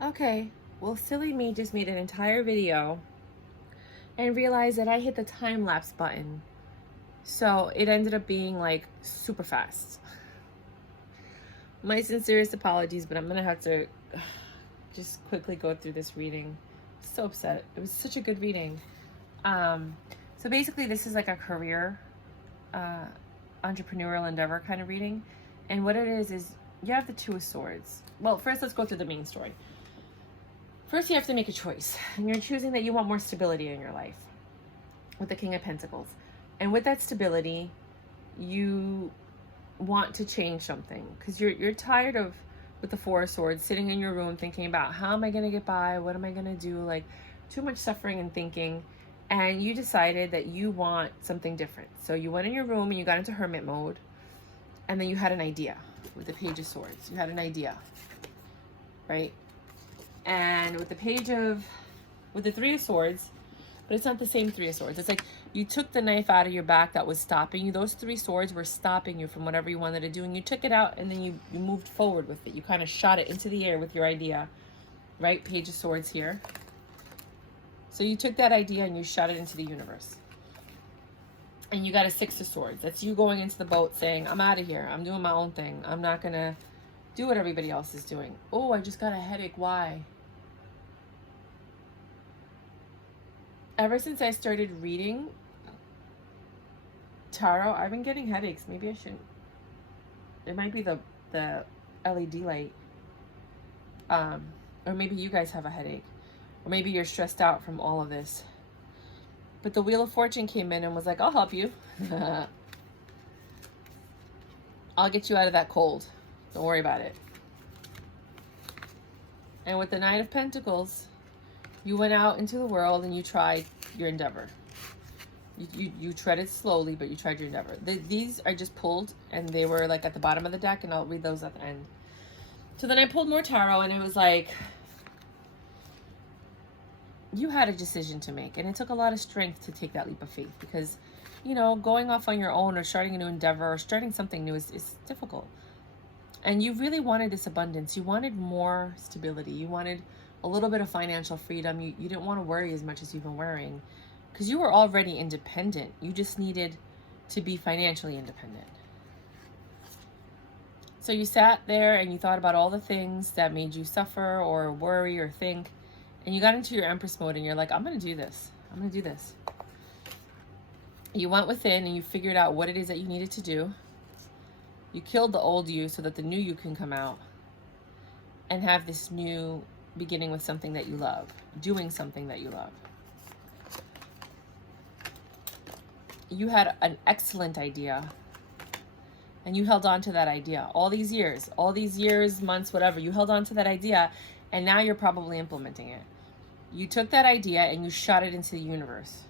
Okay, well, silly me just made an entire video and realized that I hit the time lapse button. So it ended up being like super fast. My sincerest apologies, but I'm gonna have to just quickly go through this reading. So upset. It was such a good reading. Um, so basically, this is like a career, uh, entrepreneurial endeavor kind of reading. And what it is you have the Two of Swords. Well, first, let's go through the main story. First, you have to make a choice, and you're choosing that you want more stability in your life with the King of Pentacles. And with that stability, you want to change something because you're tired of, with the Four of Swords, sitting in your room thinking about how am I going to get by, what am I going to do, like too much suffering and thinking. And you decided that you want something different. So you went in your room and you got into hermit mode, and then you had an idea with the Page of Swords. You had an idea, right? And with the Three of Swords, but it's not the same Three of Swords. It's like you took the knife out of your back that was stopping you. Those three swords were stopping you from whatever you wanted to do. And you took it out and then you moved forward with it. You kind of shot it into the air with your idea, right? Page of Swords here. So you took that idea and you shot it into the universe. And you got a Six of Swords. That's you going into the boat saying, I'm out of here. I'm doing my own thing. I'm not going to do what everybody else is doing. Oh, I just got a headache. Why? Ever since I started reading tarot, I've been getting headaches. Maybe I shouldn't. It might be the LED light. Or maybe you guys have a headache. Or maybe you're stressed out from all of this. But the Wheel of Fortune came in and was like, I'll help you. I'll get you out of that cold. Don't worry about it. And with the Knight of Pentacles, you went out into the world and you tried your endeavor. You treaded slowly, but you tried your endeavor. These are just pulled, and they were like at the bottom of the deck, and I'll read those at the end. So then I pulled more tarot, and it was like, you had a decision to make, and it took a lot of strength to take that leap of faith because, you know, going off on your own or starting a new endeavor or starting something new is difficult. And you really wanted this abundance. You wanted more stability. You wanted a little bit of financial freedom. You didn't want to worry as much as you've been worrying because you were already independent. You just needed to be financially independent. So you sat there and you thought about all the things that made you suffer or worry or think, and you got into your Empress mode and you're like, I'm going to do this. I'm going to do this. You went within and you figured out what it is that you needed to do. You killed the old you so that the new you can come out and have this new beginning with something that you love, doing something that you love. You had an excellent idea and you held on to that idea all these years, months, whatever. You held on to that idea and now you're probably implementing it. You took that idea and you shot it into the universe.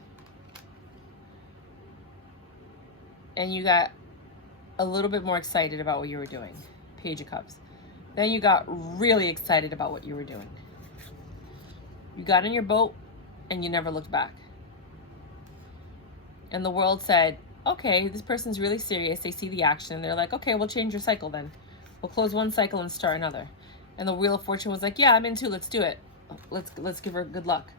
And you got a little bit more excited about what you were doing. Page of Cups. Then you got really excited about what you were doing. You got in your boat and you never looked back. And the world said, okay, this person's really serious. They see the action and they're like, okay, we'll change your cycle then. We'll close one cycle and start another. And the Wheel of Fortune was like, yeah, I'm in too. Let's do it. Let's give her good luck.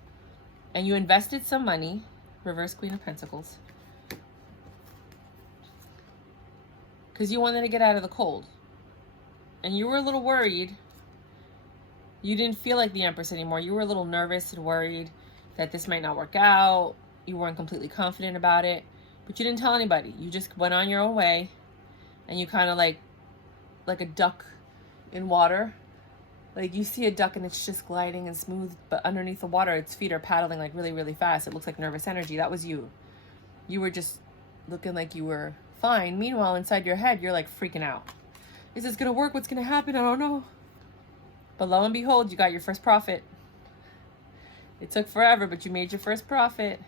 And you invested some money. Reverse Queen of Pentacles. Because you wanted to get out of the cold. And you were a little worried. You didn't feel like the Empress anymore. You were a little nervous and worried that this might not work out. You weren't completely confident about it. But you didn't tell anybody. You just went on your own way. And you kind of like a duck in water. Like you see a duck and it's just gliding and smooth. But underneath the water, its feet are paddling like really, really fast. It looks like nervous energy. That was you. You were just looking like you were fine. Meanwhile, inside your head, you're like freaking out. Is this gonna work? What's gonna happen? I don't know. But lo and behold, you got your first profit. It took forever, but you made your first profit,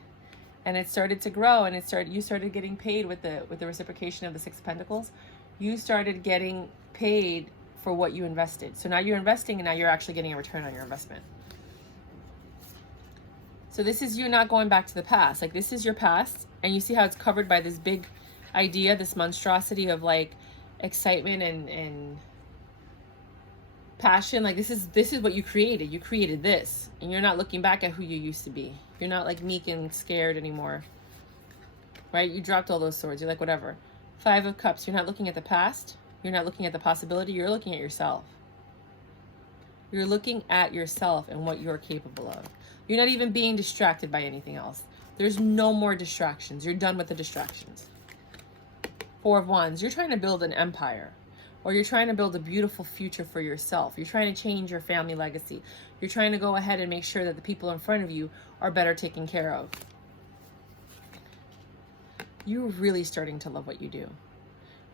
and it started to grow. And you started getting paid with the reciprocation of the Six of Pentacles. You started getting paid for what you invested. So now you're investing, and now you're actually getting a return on your investment. So this is you not going back to the past. Like this is your past, and you see how it's covered by this big idea, this monstrosity of like excitement and passion, like this is what you created. You created this, and you're not looking back at who you used to be. You're not like meek and scared anymore, right? You dropped all those swords. You're like, whatever. 5 of Cups. You're not looking at the past. You're not looking at the possibility. You're looking at yourself. You're looking at yourself and what you're capable of. You're not even being distracted by anything else. There's no more distractions. You're done with the distractions. 4 of Wands. You're trying to build an empire. Or you're trying to build a beautiful future for yourself. You're trying to change your family legacy. You're trying to go ahead and make sure that the people in front of you are better taken care of. You're really starting to love what you do.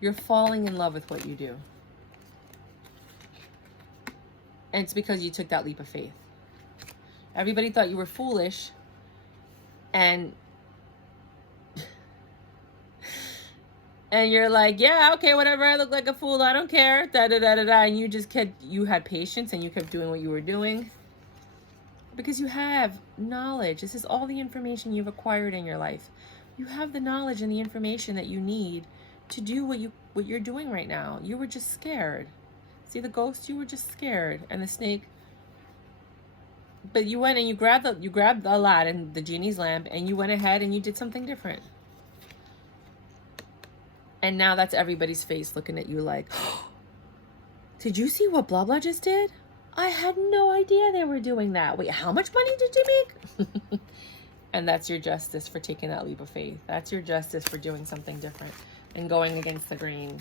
You're falling in love with what you do. And it's because you took that leap of faith. Everybody thought you were foolish, and you're like, yeah, okay, whatever, I look like a fool, I don't care, da-da-da-da-da, and you had patience, and you kept doing what you were doing. Because you have knowledge. This is all the information you've acquired in your life. You have the knowledge and the information that you need to do what you're doing right now. You were just scared. See the ghost? You were just scared. And the snake. But you went and you grabbed Aladdin, the genie's lamp, and you went ahead and you did something different. And now that's everybody's face looking at you like, oh, did you see what blah blah just did? I had no idea they were doing that. Wait, how much money did you make? And that's your justice for taking that leap of faith. That's your justice for doing something different and going against the grain.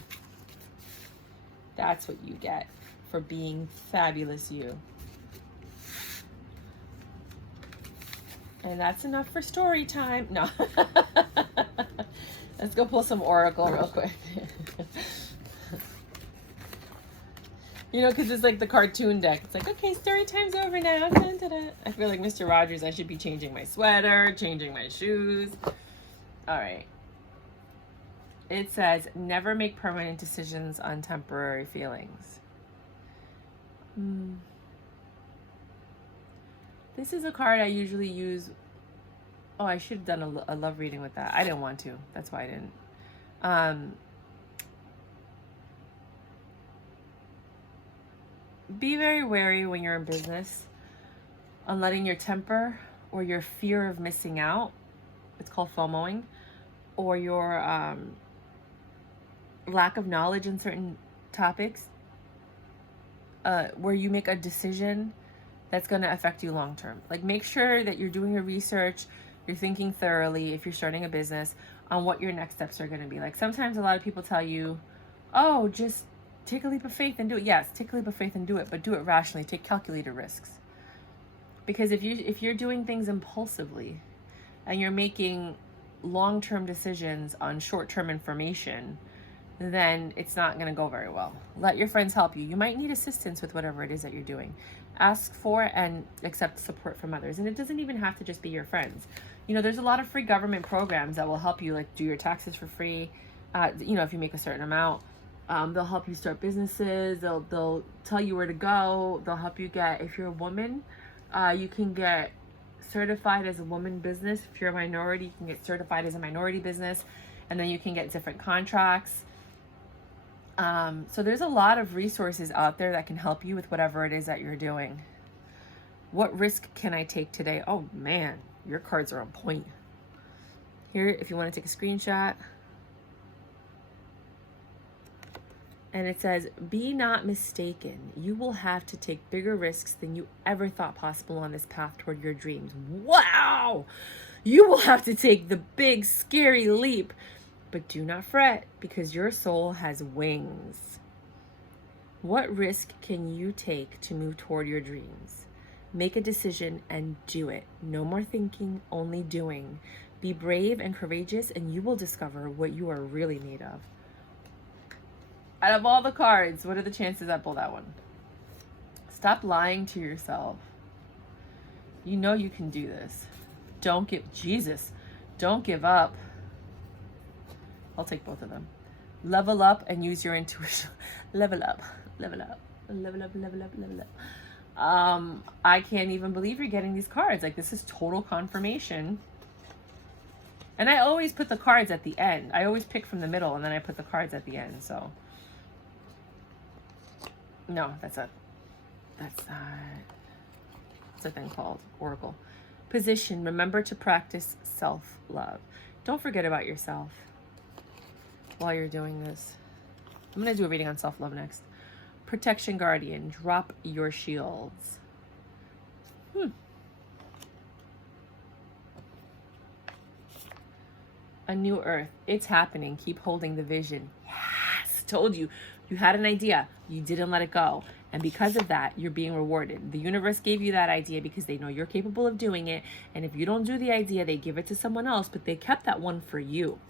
That's what you get for being fabulous you. And that's enough for story time. No. Let's go pull some Oracle real quick. You know, because it's like the cartoon deck. It's like, okay, story time's over now. Dun, dun, dun. I feel like Mr. Rogers. I should be changing my sweater, changing my shoes. All right. It says, never make permanent decisions on temporary feelings. This is a card I usually use. Oh, I should have done a love reading with that. I didn't want to. That's why I didn't. Be very wary when you're in business on letting your temper or your fear of missing out, it's called FOMOing, or your lack of knowledge in certain topics, where you make a decision that's going to affect you long term. Like, make sure that you're doing your research, you're thinking thoroughly if you're starting a business on what your next steps are going to be. Like, sometimes a lot of people tell you, oh, just take a leap of faith and do it. Yes, take a leap of faith and do it, but do it rationally. Take calculated risks. Because if you're doing things impulsively and you're making long-term decisions on short-term information, then it's not going to go very well. Let your friends help you. You might need assistance with whatever it is that you're doing. Ask for and accept support from others. And it doesn't even have to just be your friends. You know, there's a lot of free government programs that will help you, like do your taxes for free. You know, if you make a certain amount. They'll help you start businesses. They'll tell you where to go. They'll help you get, if you're a woman, you can get certified as a woman business. If you're a minority, you can get certified as a minority business, and then you can get different contracts. So there's a lot of resources out there that can help you with whatever it is that you're doing. What risk can I take today? Oh man, your cards are on point. Here, if you want to take a screenshot. And it says, be not mistaken. You will have to take bigger risks than you ever thought possible on this path toward your dreams. Wow! You will have to take the big, scary leap. But do not fret, because your soul has wings. What risk can you take to move toward your dreams? Make a decision and do it. No more thinking, only doing. Be brave and courageous, and you will discover what you are really made of. Out of all the cards, what are the chances I pull that one? Stop lying to yourself. You know you can do this. Don't give up. I'll take both of them. Level up and use your intuition. Level up. I can't even believe you're getting these cards. Like, this is total confirmation. And I always put the cards at the end. I always pick from the middle and then I put the cards at the end, so. No, that's a That's what's that thing called? Oracle. Position. Remember to practice self-love. Don't forget about yourself while you're doing this. I'm going to do a reading on self-love next. Protection Guardian. Drop your shields. A new earth. It's happening. Keep holding the vision. Yes. Told you. You had an idea. You didn't let it go. And because of that, you're being rewarded. The universe gave you that idea because they know you're capable of doing it. And if you don't do the idea, they give it to someone else, but they kept that one for you.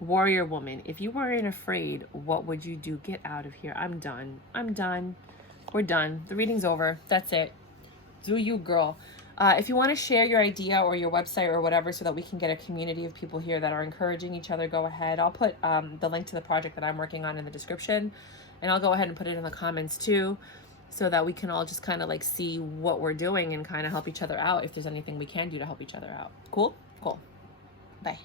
Warrior woman. If you weren't afraid, what would you do? Get out of here. I'm done. I'm done. We're done. The reading's over. That's it. Do you, girl. If you want to share your idea or your website or whatever so that we can get a community of people here that are encouraging each other, go ahead. I'll put the link to the project that I'm working on in the description, and I'll go ahead and put it in the comments too so that we can all just kind of like see what we're doing and kind of help each other out if there's anything we can do to help each other out. Cool? Cool. Bye.